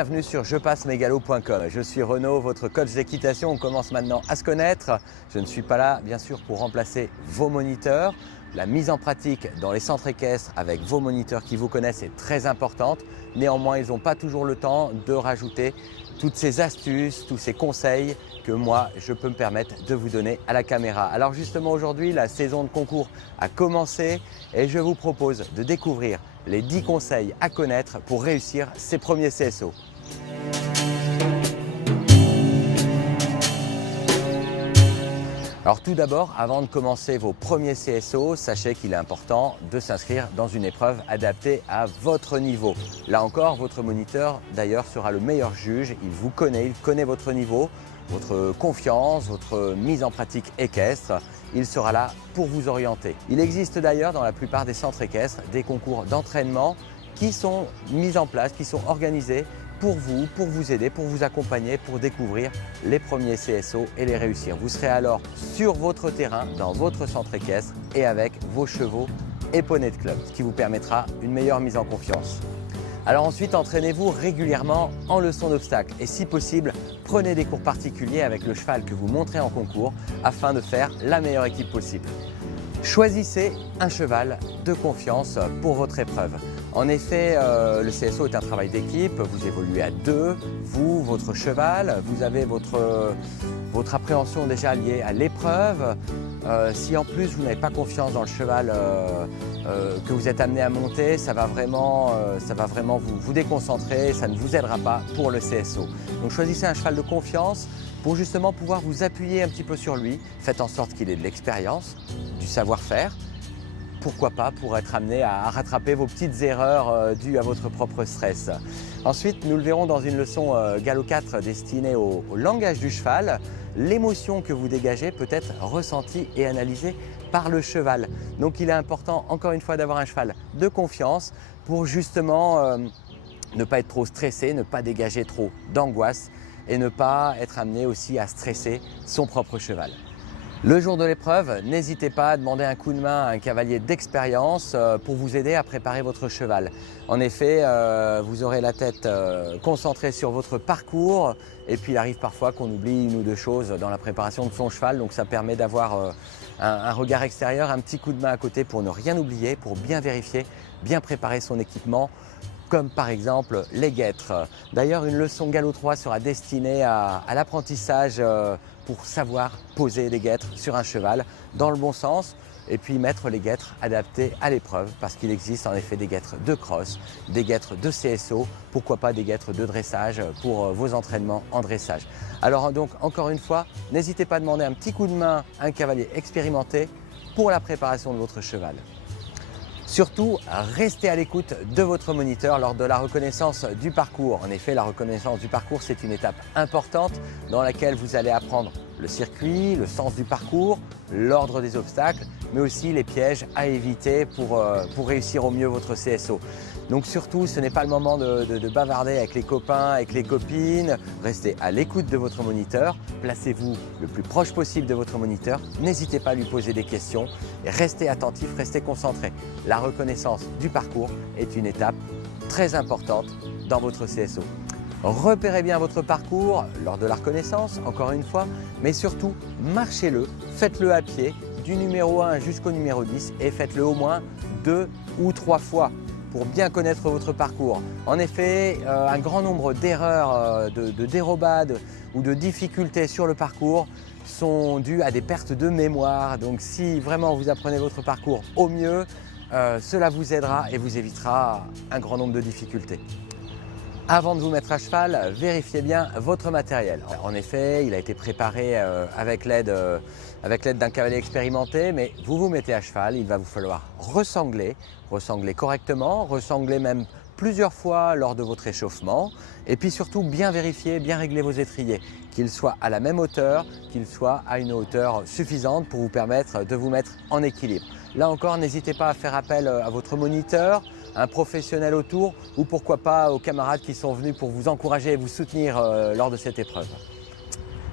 bienvenue sur jepassemesgalops.com. Je suis Renaud, votre coach d'équitation. On commence maintenant à se connaître. Je ne suis pas là, bien sûr, pour remplacer vos moniteurs. La mise en pratique dans les centres équestres avec vos moniteurs qui vous connaissent est très importante. Néanmoins, ils n'ont pas toujours le temps de rajouter toutes ces astuces, tous ces conseils que moi, je peux me permettre de vous donner à la caméra. Alors justement, aujourd'hui, la saison de concours a commencé et je vous propose de découvrir les 10 conseils à connaître pour réussir ses premiers CSO. Alors tout d'abord, avant de commencer vos premiers CSO, sachez qu'il est important de s'inscrire dans une épreuve adaptée à votre niveau. Là encore, votre moniteur d'ailleurs sera le meilleur juge, il vous connaît, il connaît votre niveau, votre confiance, votre mise en pratique équestre. Il sera là pour vous orienter. Il existe d'ailleurs dans la plupart des centres équestres des concours d'entraînement qui sont mis en place, qui sont organisés pour vous aider, pour vous accompagner, pour découvrir les premiers CSO et les réussir. Vous serez alors sur votre terrain, dans votre centre équestre et avec vos chevaux et poneys de club, ce qui vous permettra une meilleure mise en confiance. Alors ensuite, entraînez-vous régulièrement en leçon d'obstacles et si possible, prenez des cours particuliers avec le cheval que vous montrez en concours afin de faire la meilleure équipe possible. Choisissez un cheval de confiance pour votre épreuve. En effet, le CSO est un travail d'équipe, vous évoluez à deux, vous, votre cheval, vous avez votre appréhension déjà liée à l'épreuve. Si en plus vous n'avez pas confiance dans le cheval que vous êtes amené à monter, ça va vraiment vous déconcentrer, ça ne vous aidera pas pour le CSO. Donc choisissez un cheval de confiance pour justement pouvoir vous appuyer un petit peu sur lui. Faites en sorte qu'il ait de l'expérience, du savoir-faire. Pourquoi pas pour être amené à rattraper vos petites erreurs dues à votre propre stress. Ensuite, nous le verrons dans une leçon Galop 4 destinée au langage du cheval. L'émotion que vous dégagez peut être ressentie et analysée par le cheval. Donc il est important encore une fois d'avoir un cheval de confiance pour justement ne pas être trop stressé, ne pas dégager trop d'angoisse et ne pas être amené aussi à stresser son propre cheval. Le jour de l'épreuve, n'hésitez pas à demander un coup de main à un cavalier d'expérience pour vous aider à préparer votre cheval. En effet, vous aurez la tête concentrée sur votre parcours et puis il arrive parfois qu'on oublie une ou deux choses dans la préparation de son cheval. Donc ça permet d'avoir un regard extérieur, un petit coup de main à côté pour ne rien oublier, pour bien vérifier, bien préparer son équipement, comme par exemple les guêtres. D'ailleurs, une leçon Galop 3 sera destinée à l'apprentissage pour savoir poser des guêtres sur un cheval dans le bon sens et puis mettre les guêtres adaptées à l'épreuve parce qu'il existe en effet des guêtres de cross, des guêtres de CSO, pourquoi pas des guêtres de dressage pour vos entraînements en dressage. Alors donc encore une fois, n'hésitez pas à demander un petit coup de main à un cavalier expérimenté pour la préparation de votre cheval. Surtout, restez à l'écoute de votre moniteur lors de la reconnaissance du parcours. En effet, la reconnaissance du parcours, c'est une étape importante dans laquelle vous allez apprendre le circuit, le sens du parcours, l'ordre des obstacles, mais aussi les pièges à éviter pour réussir au mieux votre CSO. Donc surtout, ce n'est pas le moment de bavarder avec les copains, avec les copines. Restez à l'écoute de votre moniteur, placez-vous le plus proche possible de votre moniteur. N'hésitez pas à lui poser des questions et restez attentif, restez concentré. La reconnaissance du parcours est une étape très importante dans votre CSO. Repérez bien votre parcours lors de la reconnaissance, encore une fois, mais surtout, marchez-le, faites-le à pied, du numéro 1 jusqu'au numéro 10 et faites-le au moins 2 ou 3 fois pour bien connaître votre parcours. En effet, un grand nombre d'erreurs, de dérobades ou de difficultés sur le parcours sont dues à des pertes de mémoire. Donc si vraiment vous apprenez votre parcours au mieux, cela vous aidera et vous évitera un grand nombre de difficultés. Avant de vous mettre à cheval, vérifiez bien votre matériel. En effet, il a été préparé avec l'aide d'un cavalier expérimenté, mais vous vous mettez à cheval, il va vous falloir ressangler correctement, ressangler même plusieurs fois lors de votre échauffement et puis surtout bien vérifier, bien régler vos étriers, qu'ils soient à la même hauteur, qu'ils soient à une hauteur suffisante pour vous permettre de vous mettre en équilibre. Là encore, n'hésitez pas à faire appel à votre moniteur, un professionnel autour ou pourquoi pas aux camarades qui sont venus pour vous encourager et vous soutenir lors de cette épreuve.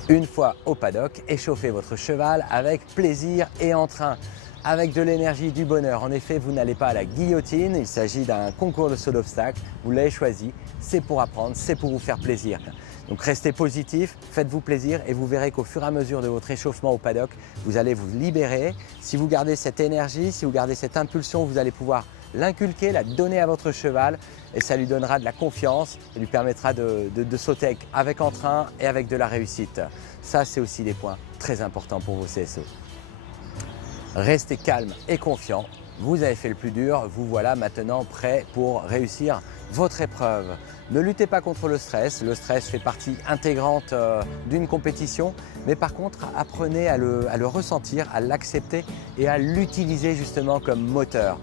Une fois au paddock, échauffez votre cheval avec plaisir et entrain. avec de l'énergie, du bonheur. En effet, vous n'allez pas à la guillotine, il s'agit d'un concours de saut d'obstacles. Vous l'avez choisi, c'est pour apprendre, c'est pour vous faire plaisir. Donc restez positif, faites-vous plaisir et vous verrez qu'au fur et à mesure de votre échauffement au paddock, vous allez vous libérer. Si vous gardez cette énergie, si vous gardez cette impulsion, vous allez pouvoir l'inculquer, la donner à votre cheval et ça lui donnera de la confiance et lui permettra de sauter avec entrain et avec de la réussite. Ça, c'est aussi des points très importants pour vos CSO. Restez calme et confiant. Vous avez fait le plus dur, vous voilà maintenant prêt pour réussir votre épreuve. Ne luttez pas contre le stress fait partie intégrante d'une compétition, mais par contre apprenez à le ressentir, à l'accepter et à l'utiliser justement comme moteur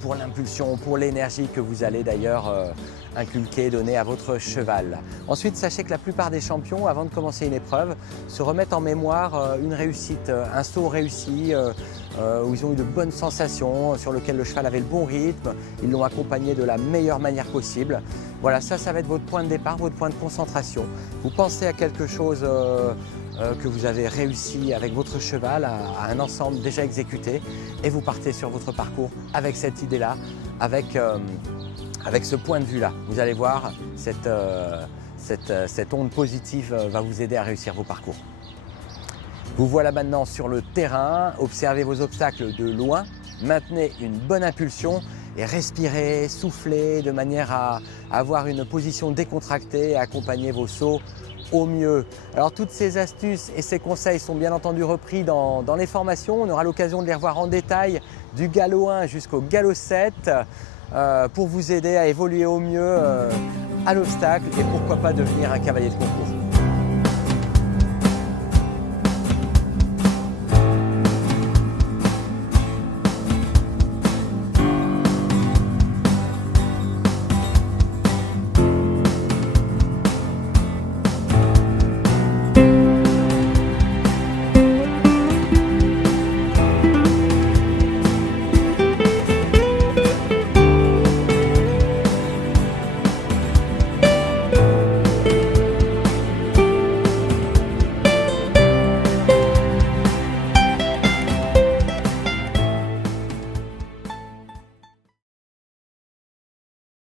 pour l'impulsion, pour l'énergie que vous allez d'ailleurs inculquer, donner à votre cheval. Ensuite, sachez que la plupart des champions, avant de commencer une épreuve, se remettent en mémoire une réussite, un saut réussi, où ils ont eu de bonnes sensations, sur lequel le cheval avait le bon rythme, ils l'ont accompagné de la meilleure manière possible. Voilà, ça va être votre point de départ, votre point de concentration. Vous pensez à quelque chose que vous avez réussi avec votre cheval, à un ensemble déjà exécuté, et vous partez sur votre parcours avec cette idée-là, avec ce point de vue-là. Vous allez voir, cette onde positive va vous aider à réussir vos parcours. Vous voilà maintenant sur le terrain, observez vos obstacles de loin, maintenez une bonne impulsion et respirez, soufflez de manière à avoir une position décontractée et accompagner vos sauts au mieux. Alors toutes ces astuces et ces conseils sont bien entendu repris dans les formations. On aura l'occasion de les revoir en détail du galop 1 jusqu'au galop 7 pour vous aider à évoluer au mieux à l'obstacle et pourquoi pas devenir un cavalier de concours.